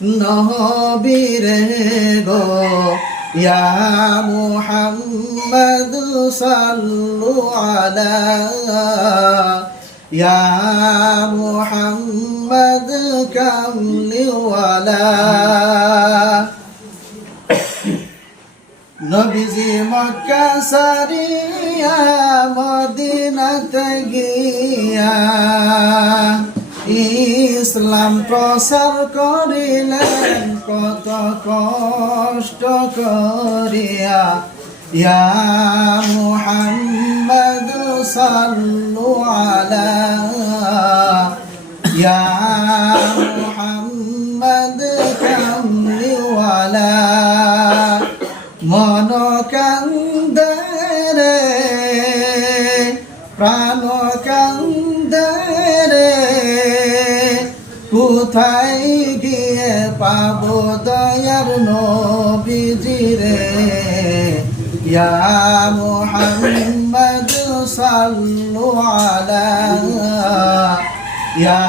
নবীরে গো ইয়া মুহাম্মদ সাল্লু আলা ইয়া মুহাম্মদ কামলিওয়ালা নবীজি মক্কা সারিয়া মদিনাতে গিয়া ইসলাম প্রসার করিলেন কত কষ্ট করিয়া ইয়া মুহাম্মদ সাল্লু আলা ইয়া মুহাম্মদ কামলিওয়ালা মন কান্দে রে প্রাণ কান্দে রে কোথায় গিয়ে পাবো দয়ার নবীজি রে ইয়া মুহাম্মদ সাল্লু আলা ইয়া